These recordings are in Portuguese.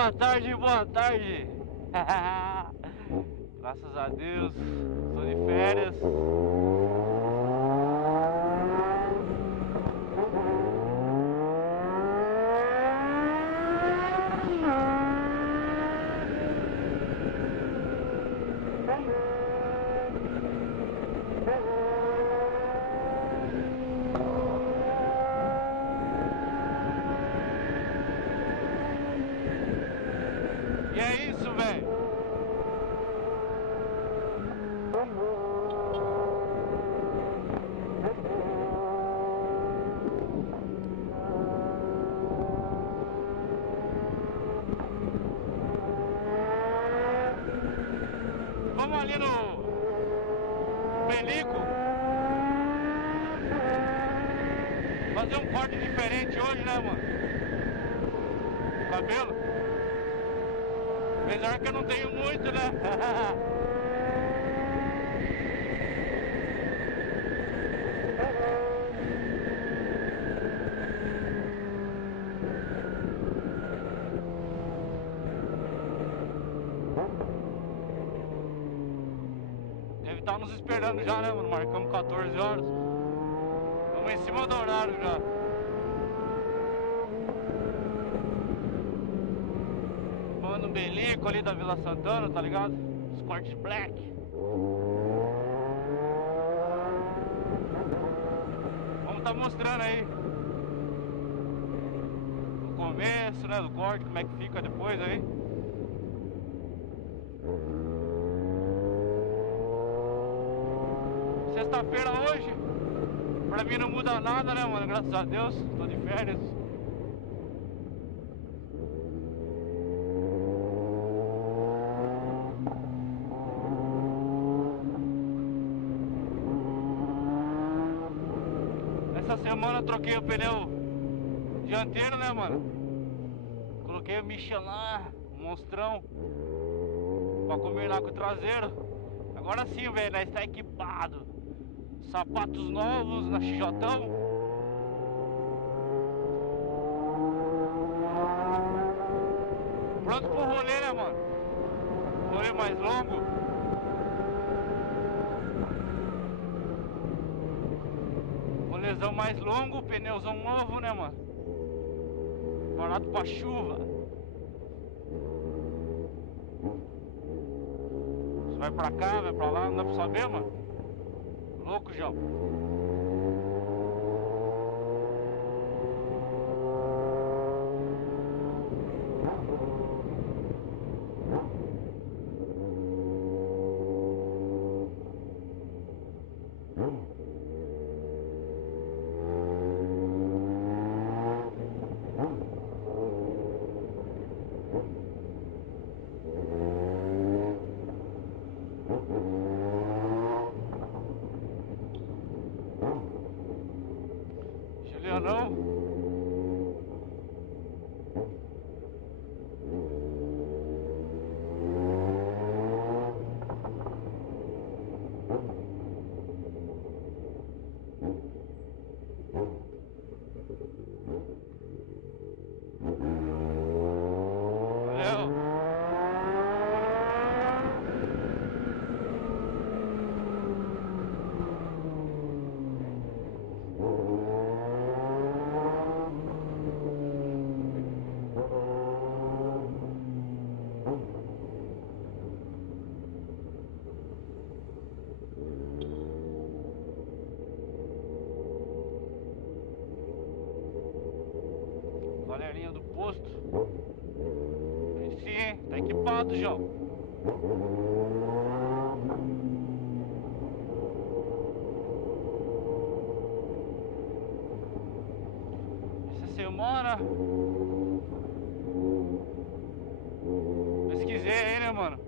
Boa tarde, boa tarde. Graças a Deus, estou de férias. E é isso, velho. Vamos ali no Belico fazer um corte diferente hoje, né, mano? Cabelo. Apesar que eu não tenho muito, né? Deve estar nos esperando já, né, mano? Marcamos 14 horas. Estamos em cima do horário já. Vamos no Belico ali da Vila Santana, tá ligado? Os cortes black. Vamos tá mostrando aí o começo, né, do corte, como é que fica depois aí. Sexta-feira hoje, pra mim não muda nada, né, mano? Graças a Deus, tô de férias. Essa semana eu troquei o pneu dianteiro, né, mano? Coloquei o Michelin, um monstrão, pra combinar com o traseiro. Agora sim, velho, nós tá equipado. Sapatos novos na XJ. Pronto pro rolê, né, mano? Rolê mais longo. Rolezão mais longo, pneuzão novo, né, mano? Barato pra chuva. Você vai pra cá, vai pra lá, não dá pra saber, mano? Louco, João. Julianão. Valeu. Galerinha do posto. Aí sim, hein? Tá equipado, João. Essa semana pesquisei aí, né, mano?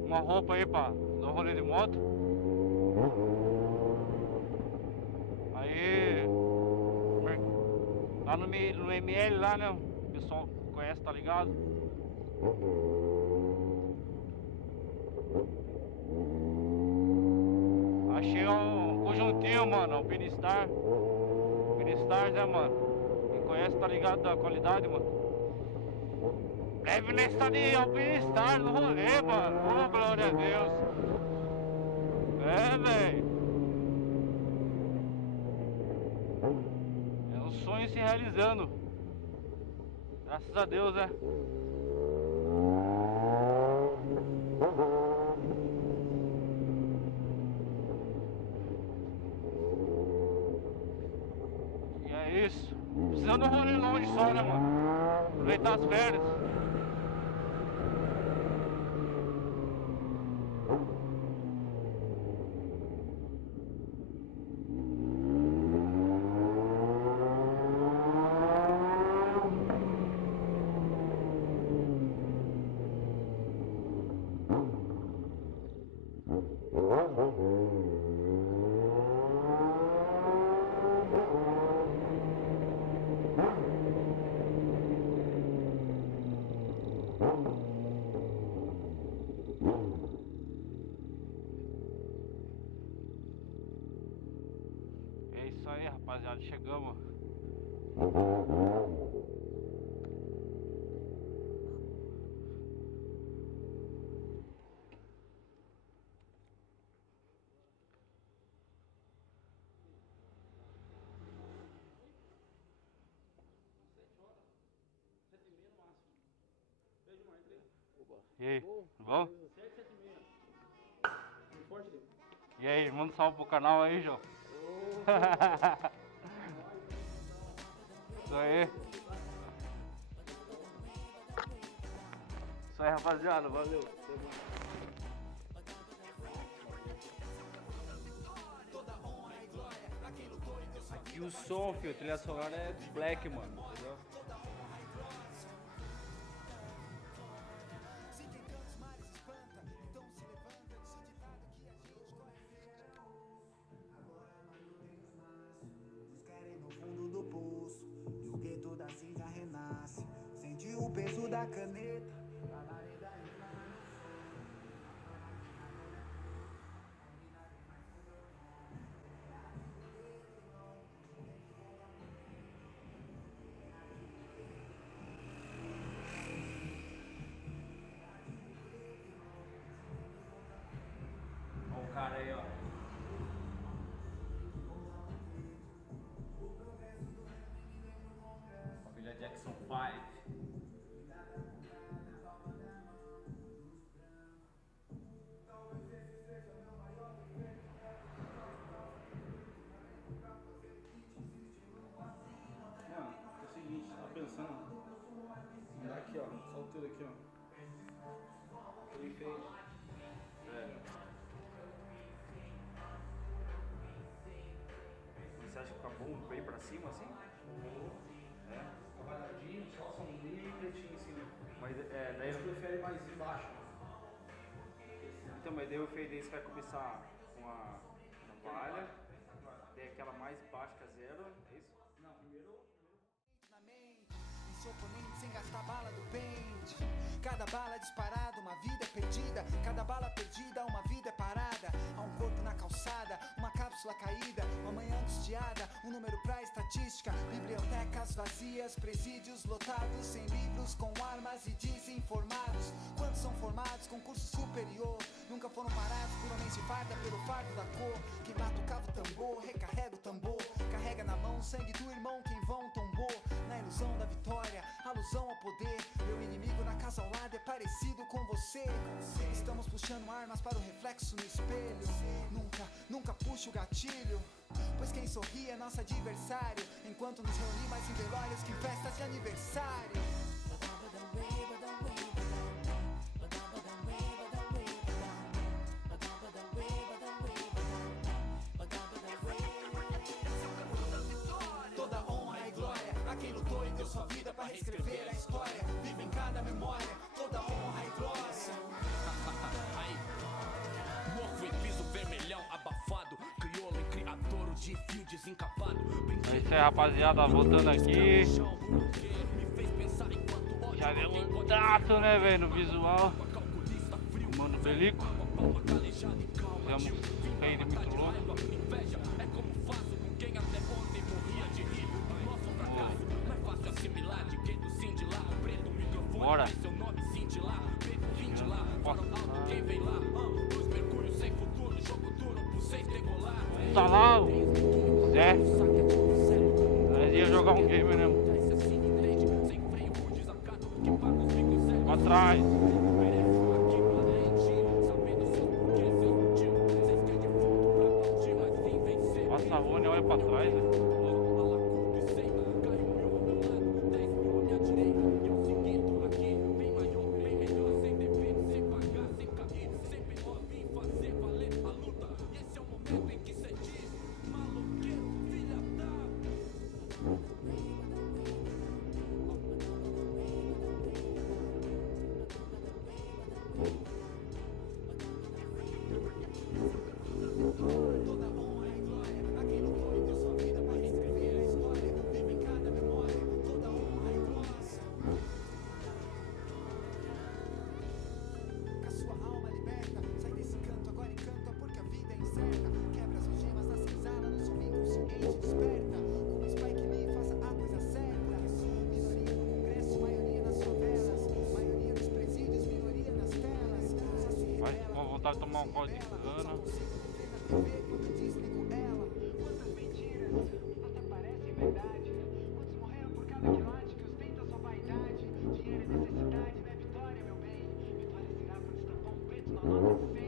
Uma roupa aí pra dar um rolê de moto. Aí lá no ML lá, né? O pessoal conhece, tá ligado? Achei um conjuntinho, mano, um Pinistar. Pinistar, né, mano? Quem conhece tá ligado da qualidade, mano. Leve na estado de Alpinistar no rolê, mano. Oh, glória a Deus. É, velho. É um sonho se realizando. Graças a Deus, né? E é isso. Precisando de um rolê longe só, né, mano? Aproveitar as férias. É isso aí, rapaziada, chegamos. E aí, tudo bom? E aí, manda um salve pro canal aí, João. Isso aí. Isso aí, rapaziada, valeu. Aqui o som, filho, trilha sonora é black, mano, entendeu? Sente o peso da caneta. Olha o cara aí, ó. Família Jackson 5. Mano, é o seguinte, tá pensando. Andar aqui, ó, essa altura aqui, ó. Ele fez. Você acha que fica bom bem pra cima assim? É? Trabalhadinho, só sombrinho e pretinho em cima. Mas daí Eles preferem mais embaixo. então, mas daí o fade vai começar com a navalha, daí aquela mais baixa que a zero, é isso? Não, primeiro. Na mente, em seu oponente sem gastar bala do pente. Cada bala disparada, uma vida é perdida. Cada bala perdida, uma vida é parada. Há um corpo na calçada, uma cápsula caída, uma manhã angustiada, um número pra estatística. Bibliotecas vazias, presídios lotados, sem livros, com armas e desinformados. Quantos são formados com curso superior? Nunca foram parados por homens de farda pelo fardo da cor. Quem batucava o tambor, recarrega o tambor. Carrega na mão o sangue do irmão que em vão tombou. Na ilusão da vitória, alusão ao poder. Meu inimigo na casa ao lado é parecido com você. Estamos puxando armas para o reflexo no espelho. Nunca puxe o gatilho, pois quem sorri é nosso adversário. Enquanto nos reunimos mais em velórios que em festas de aniversário. Toda honra e glória a quem lutou e deu sua vida para reescrever a história. Vive em cada memória, toda honra e glória. Aí, morfo em piso vermelhão abafado, crioulo em criadouro de fio desencapado. É isso aí, rapaziada, voltando aqui. Me fez pensar enquanto Já deu um tato, né, velho, no visual. calculista frio, Mano, Belico. palma calejada e calma. Fizemos um fade muito louco. Inveja é como faço com quem até ontem morria de rir. O nosso fracasso não é fácil assimilar. De quem do sim de lá, preto, microfone, Bora. faz seu nome. tá lá, o Zé. Nós ia jogar um game, né? Pra trás. Passa a Rony, olha pra trás, né? Com a sua alma liberta, sai desse canto agora e canta porque a vida é incerta. Quebra as algemas da senzala, no som inconsciente desperta. Como Spike Lee, faça a coisa certa. Minoria no congresso, maioria nas favelas. Maioria nos presídios, minoria nas telas. Só se Vai revela com vontade de tomar um caldo de cana. consigo viver na TV quando desligo ela. Quantas mentiras até parecem verdade. Quantos morreram por cada quilate que ostenta sua vaidade. Dinheiro é necessidade, não é vitória, meu bem. Vitória será por estampar um preto na nota 100.